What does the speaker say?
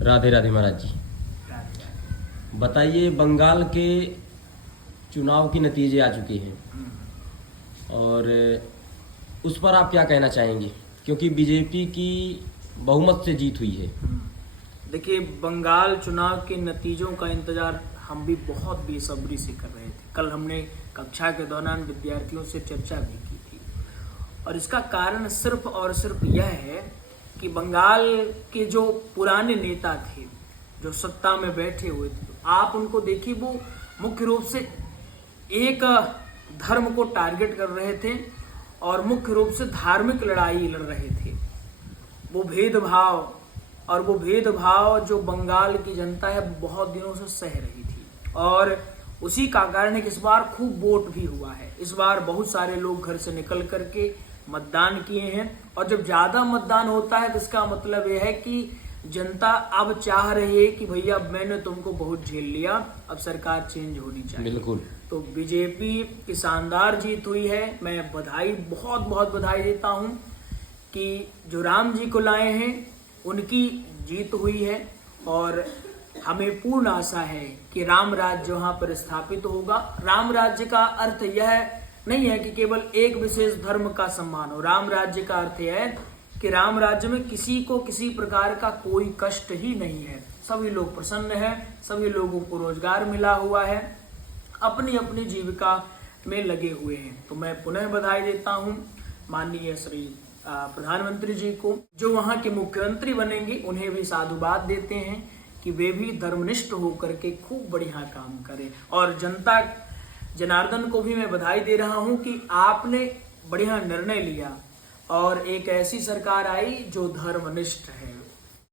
राधे राधे महाराज जी। बताइए, बंगाल के चुनाव के नतीजे आ चुके हैं और उस पर आप क्या कहना चाहेंगे, क्योंकि बीजेपी की बहुमत से जीत हुई है। देखिए, बंगाल चुनाव के नतीजों का इंतजार हम भी बहुत बेसब्री से कर रहे थे। कल हमने कक्षा के दौरान विद्यार्थियों से चर्चा भी की थी और इसका कारण सिर्फ और सिर्फ यह है कि बंगाल के जो पुराने नेता थे, जो सत्ता में बैठे हुए थे, तो आप उनको देखिए, वो मुख्य रूप से एक धर्म को टारगेट कर रहे थे और मुख्य रूप से धार्मिक लड़ाई लड़ रहे थे। वो भेदभाव जो बंगाल की जनता है बहुत दिनों से सह रही थी और उसी का कारण है कि इस बार खूब वोट भी हुआ है। इस बार बहुत सारे लोग घर से निकल करके मतदान किए हैं और जब ज्यादा मतदान होता है तो इसका मतलब यह है कि जनता अब चाह रही है कि भैया मैंने तुमको बहुत झेल लिया, अब सरकार चेंज होनी चाहिए। बिल्कुल। तो बीजेपी की शानदार जीत हुई है। मैं बहुत बहुत बधाई देता हूं कि जो राम जी को लाए हैं उनकी जीत हुई है और हमें पूर्ण आशा है कि राम राज्य वहां पर स्थापित होगा। राम राज्य का अर्थ यह नहीं है कि केवल एक विशेष धर्म का सम्मान हो। राम राज्य का अर्थ यह है कि राम राज्य में किसी को किसी प्रकार का कोई कष्ट ही नहीं है, सभी लोग प्रसन्न हैं, सभी लोगों को रोजगार मिला हुआ है, अपनी अपनी जीविका में लगे हुए हैं। तो मैं पुनः बधाई देता हूं माननीय श्री प्रधानमंत्री जी को। जो वहां के मुख्यमंत्री बनेंगे उन्हें भी साधुवाद देते हैं कि वे भी धर्मनिष्ठ होकर के खूब बढ़िया काम करें और जनता जनार्दन को भी मैं बधाई दे रहा हूं कि आपने बढ़िया निर्णय लिया और एक ऐसी सरकार आई जो धर्मनिष्ठ है।